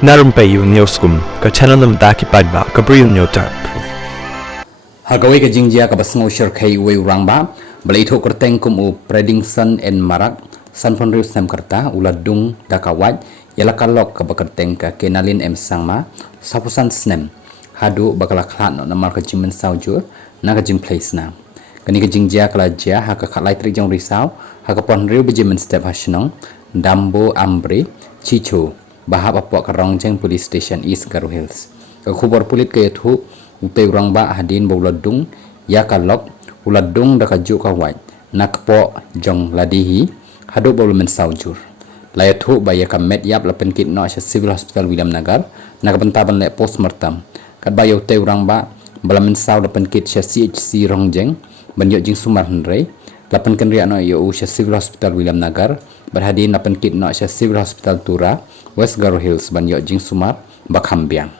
Na Rympei U ka channel nabynta paidbah ka Bri U Hynñiewtrep. Hagawai ka jingjia ka basngo Shirkei we Rangbah, Bri U kyrteng kum predingson en marak, san pon riu sem kerta ulat dung dakawat, yalakalok ka bakerteng ka kenalin em sangma, sapusan snem, haduh bakala khlad no namar ka jimen saujur, na ka jim place na. Kani ka jingjia kala jia ha ka khlai tri jong risau, ha ka pon riu bejimen step hasnong, dambo ambre, chicho, bahap apok ka rongjeng police station East Garo Hills. Ka khubor pulit ka yathu utay Rangbah hadin ba ulat dung ya kalok ulat dung da ka ju ka white nakpo jong ladihi haduh ba men saujur layathu ba ya ka met yap la penkit no sa civil hospital William Nagar nakabenta ban le postmortem kat ba utay Rangbah bala men sau da penkit sa CHC rongjeng ban yo jing sumar hnrei la penken ria no yo sa civil hospital William Nagar berhadin la penkit no sa civil hospital Tura West Garo Hills ban yo jing sumar bakhambiang.